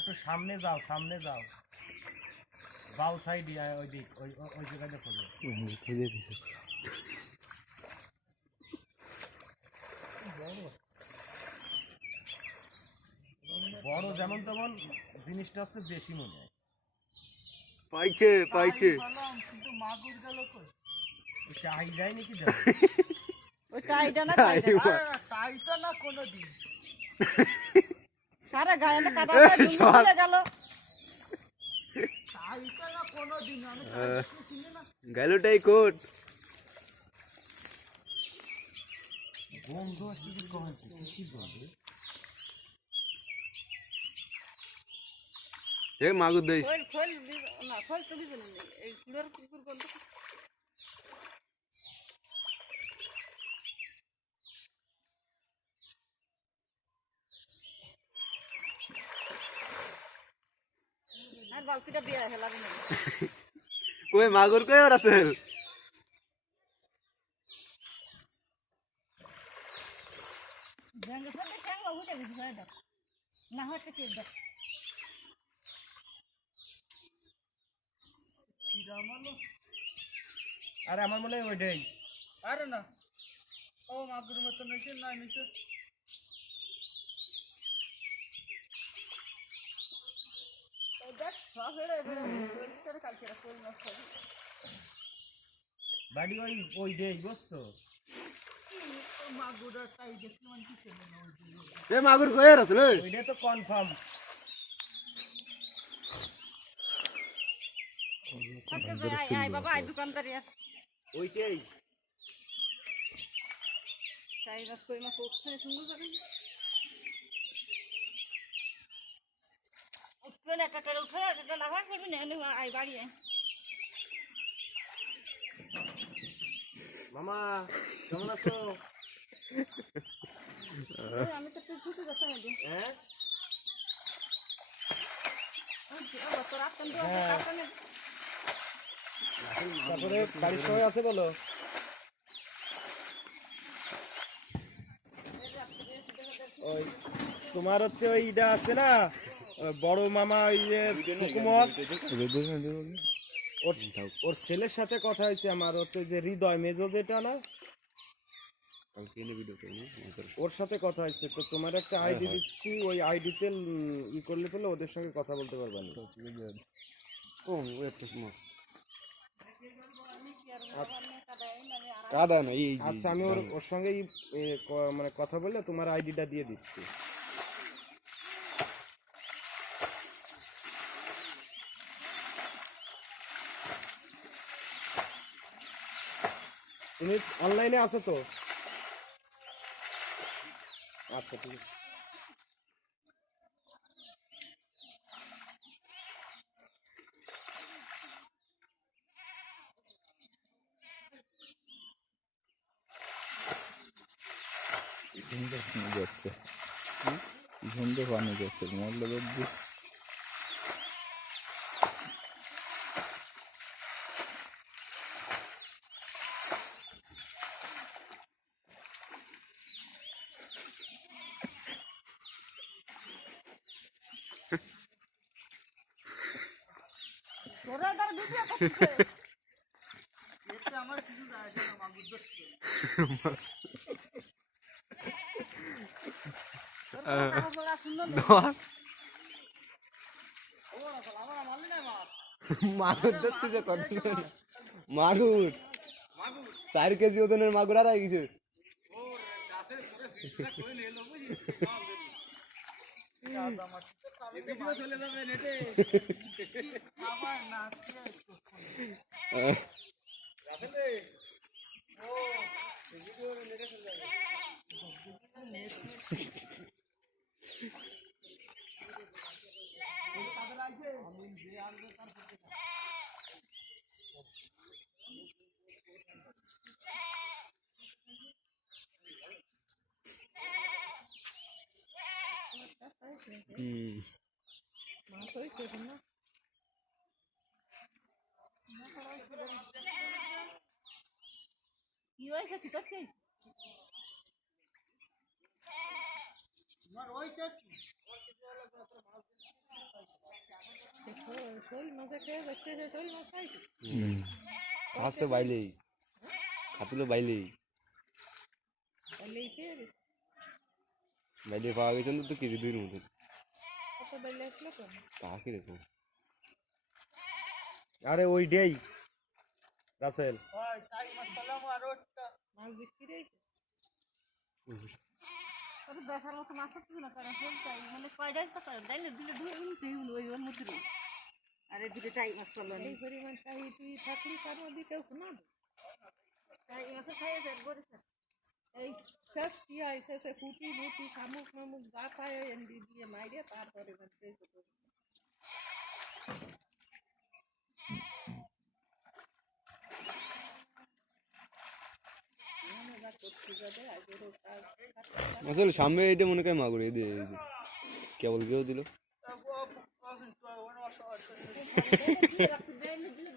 একটু সামনে যাও, সামনে যাও, বাউ সাইডে ওই দিক, ওই ওই জায়গাটা খোঁজো। খুঁজে দিছে বড় যেমন তেমন জিনিসটা হচ্ছে দেশি মনে হয়। পাইছে পাইছে কিন্তু মাগুর গেল কই? চাই যায় নাকি যাবে? ওই টাইটা না টাইটা না কোনোদিন। সারা গায়ে না কাটা চলে গেল। টাইটা না কোনোদিন আমি চিনি না। গেলটাই কোট গন্ধ আসছে কি কখন কি গন্ধ? এ মাগুর দেই খোল খোল না খোল তো দিবেন এই কুড়ের কুকুর গন্ধ। আর বালতিটা দিয়ে হেলাবে না। কই মাগুর কই আর আছে জঙ্গ ফলে ঠ্যাংলা উঠে গেছে হয় দাও না হচ্ছে কি দাও আরে আমার মনে হয় ওইটাই। আরে না ও মাগুর মতো নিচে না নিচে দেখ সব হেড়ে হেড়ে কালকে কোল না খাবি বাড়ি ওই ওই দেই বুঝছো? মাগুর টাই দেখতে মান কি ছিল না এ মাগুর কই আর আছে ওইটা তো কনফার্ম। আই বাবা আই দোকানদারি আছে ওইটাই চাই বাস কই মাছ উঠছে সুন্দর করে উঠবে না একটা উঠে একটা লাগা করবি না আই বাড়ি মামা কেমন আছো? আমি তো তুই ছুটি যাচ্ছি না হ্যাঁ তোর আপন তো আপনে তারপরে বাড়ির সবাই আছে বলো? ওই তোমার হচ্ছে ওই ইটা আছে না বড় মামা ওই যে হুকুমত, ওর ছেলের সাথে কথা হয়েছে আমার, হচ্ছে যে হৃদয় মেজো যেটা না, ওর সাথে কথা হয়েছে। তো তোমার একটা আইডি দিচ্ছি, ওই আইডিতে ই করলে পেলে ওদের সঙ্গে কথা বলতে পারবে না। আচ্ছা আমি ওর সঙ্গেই মানে কথা বলে তোমার আইডিটা দিয়ে দিচ্ছি। তুমি অনলাইনে আছো তো? আচ্ছা ঠিক আছে। ঝুমতে পানি যাচ্ছে মরলে বলছি তোরা দাঁড়া ভিডিও করছিস এতে আমার কিছু যায় না মাগুর দেখতে মাগুর দেখতেছে কত মাগুর 4 কেজি ওজনের মাগুর আর গেছে ভিডিও চলে যাবে নেটে আবার না রাখেন রে ও ভিডিও নেটে চলে যাবে কি হয়েছে কি করছিস তোমার ওই চাচ্ছি শোল মাছে খেয়ে যাচ্ছে সে শোল মাছ খাই খাচ্ছে বাইলেই খাতিলো বাইলেই তাহলেই খেয়ে গেছে বাইলে পাওয়া গেছে তো কেজি 2 মতো কত বেলে আসলো তো তা কি রেখো আরে ওই ডেই রাসেল মাছ বিক্রি হয়েছে কত দেখার মতো মাছ ছিল না কারণ চাই মানে কয়টাই তো করে তাই না দিলে ধুয়ে উঠতে হলো ওই ওর মধ্যে আরে দিলে টাই মাছ চলো এই পরিমাণ চাই তুই থাকলি তার মধ্যে কেউ শোনাবে টাই মাছ খাইয়ে দেয় বলেছে এই শেষ কি হয় শেষে ফুটি ফুটি শামুক মামুক যা পায় এন্ডি দিয়ে মাইরে তারপরে করতে যাবে আগেরও কাজ আসলে সামনে এটা মনে হয় মাগুর এই দিয়ে কেবল কেউ দিল রাখতে দেয় না দিলে